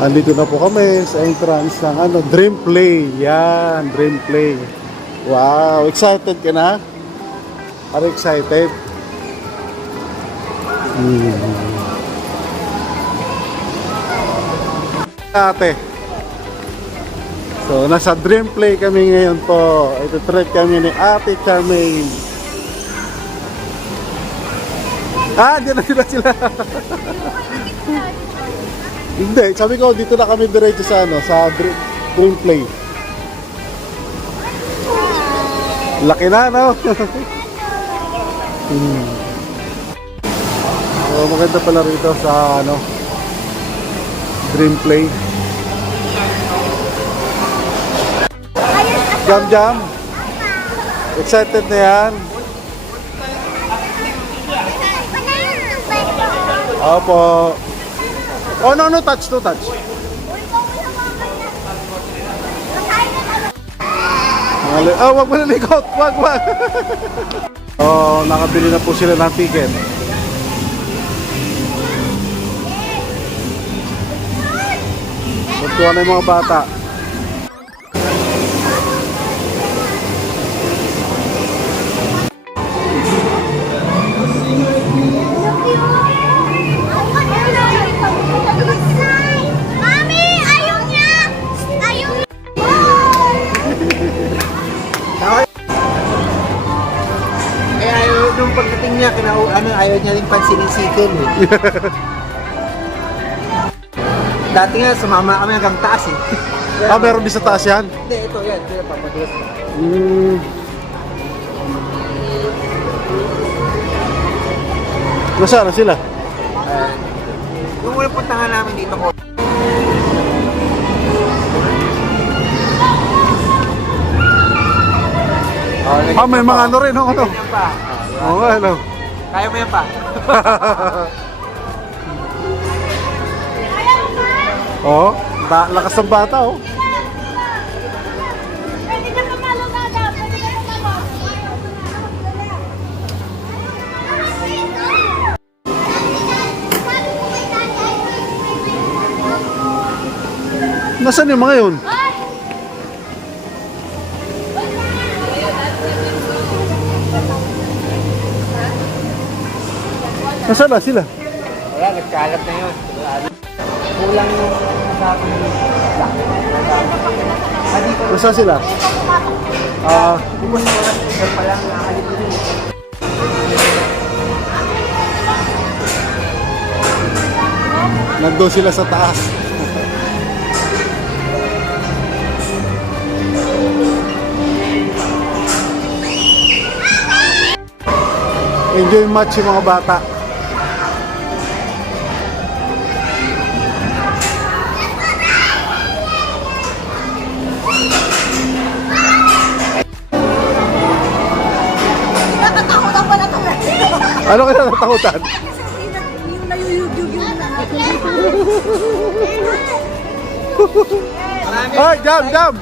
Andito na po kami sa entrance ng Dream Play. Yan, Dream Play. Wow, excited ka na? Are you excited? Ate. So, nasa Dream Play kami ngayon po. Ito trip kami ni Ate Charmaine. Diyan na sila. Hindi, sabi ko dito na kami diretso sa sa Dream Play. Laki na, no? So, maganda pala rito sa Dream Play. Jam. Excited na yan? Opo. Oh, no, touch. Oh, wag mo na likot. Wag. Oh, nakabili na po sila ng ticket. Tuntuan na yung mga bata. Nung pagdating niya, ayaw niya rin pansinin si Ken eh. Dati nga, sumama kami hanggang taas eh. Meron din sa taas yan? Hindi, ito yan. Ito yung papadulas na. Nasaan na sila? Yung unang punta nga namin dito ko. May mga rin, Kaya mo yan pa. Kaya mo yan pa. Oh, lakas ng bata, oh. Nasaan yung mga yun? Nasaan na sila? Wala, nagkalat na yun. Kulang yung sa akin. Nasaan sila? Bumos ko lang, sir pa lang nakalit ko yun. Nandun sila sa taas. Enjoy match yung mga bata. Nakatakutan pala ito. Ano kaya natakutan? Yung nayuyugyug yung Ay, jam!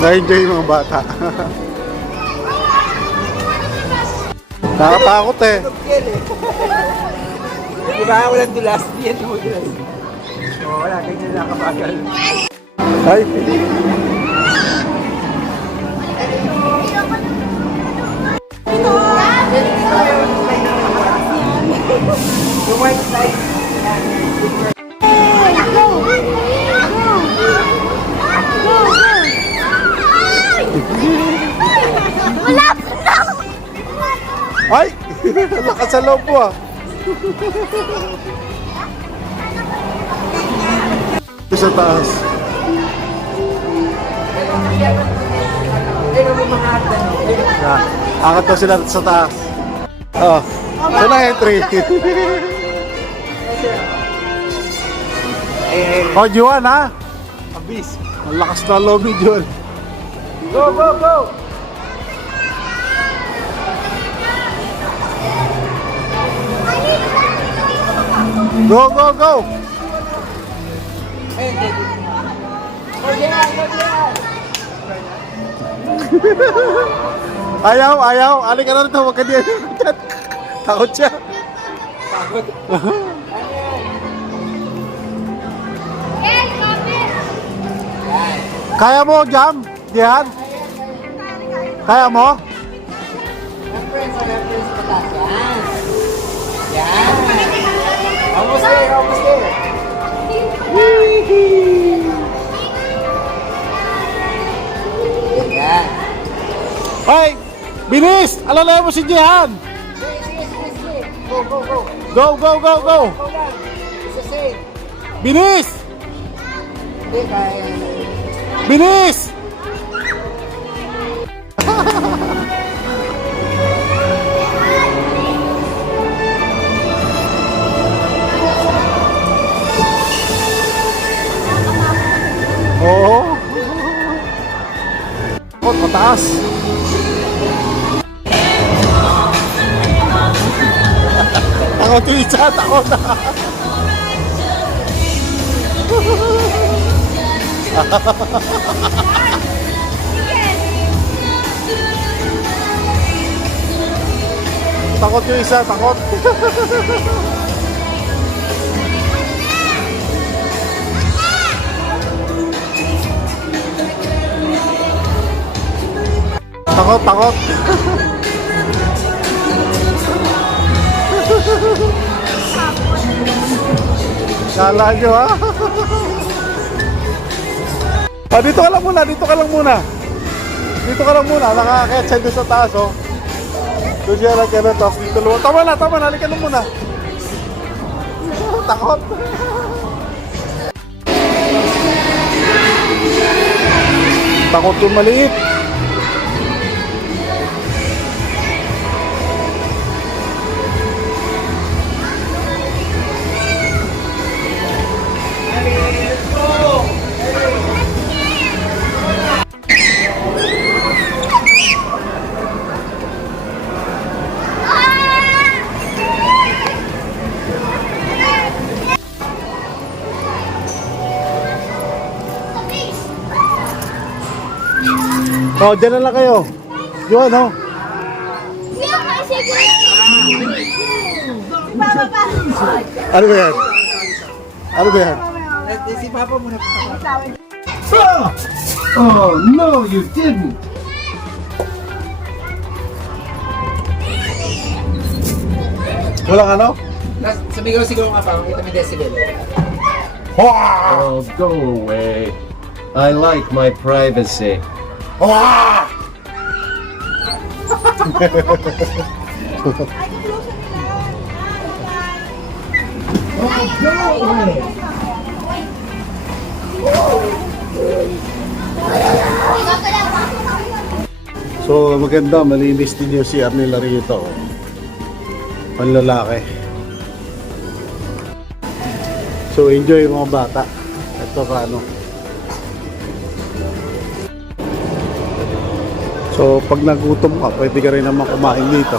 Na-enjoy yung mga bata. Nakatakot eh. Diba, walang dulas. Yan mo dulas. Wala, ganyan nakabagal. Ay. Yung white slide. Wala pa na! Ay! Lakas sa loob po ah. Sa taas. Angat daw sila sa taas. Oh. Ito na entry. Oh, Juan ha? Abis. Ang lakas na loob ni Juan. Go! Go! Ayaw. Alin ka na rito. Huwag ka diyan. Takot siya. Pagod. Hey, kapit! Yan. Kaya mo, Jam? Diyan? Kaya mo? Reference sa pataas. Yan. Yan. Almost there, almost there. Yan. Ay! Bilis! Alala mo si Jihan! Sige. Go, go, go. Go, go, go, go! Go lang. It's the same. Bilis! Hindi, kaya. Bilis! Oo. Oh, mataas. Takot yung isa, takot na. Takot yung isa, takot. Takot, takot. Kala nyo ha? Ah, dito ka lang muna, dito ka lang muna. Dito ka lang muna, nakakakit siya doon sa taas oh. Doon siya lang kaya tapos dito luwa. Tama na, halika lang muna. Takot. Takot yung maliit. Oh, dyan na lang kayo. Yun, oh. Yeah, my secret! Bababa! Ano ba yan? Ano ba yan? Si Papa muna. Oh, no, you didn't. Walang ano? Sumigaw-sigaw nga pa, makita mo decibel. Oh, go away. I like my privacy. So maganda, malinis din yung CR nila rito. Panlalaki. So enjoy yung mga bata. Ito paano. So pag nagutom ka, pwede ka rin naman kumain dito.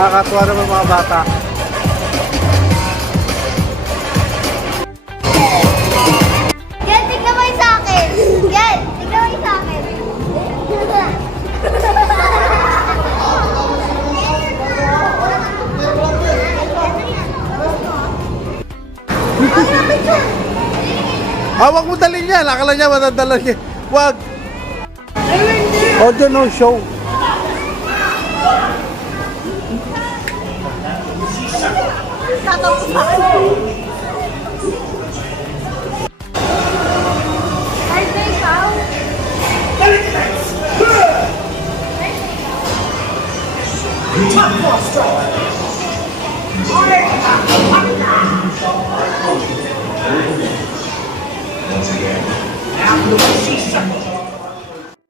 Nakakatuwa naman mga bata. Yan, tignan mo yung sa akin. Yan, tignan mo yung sa akin. Wag mo dalhin niya. Akala niya matadala niya. Wag. Audio no show. Tatapos sa akin. Ay, ikaw? Top 4 star.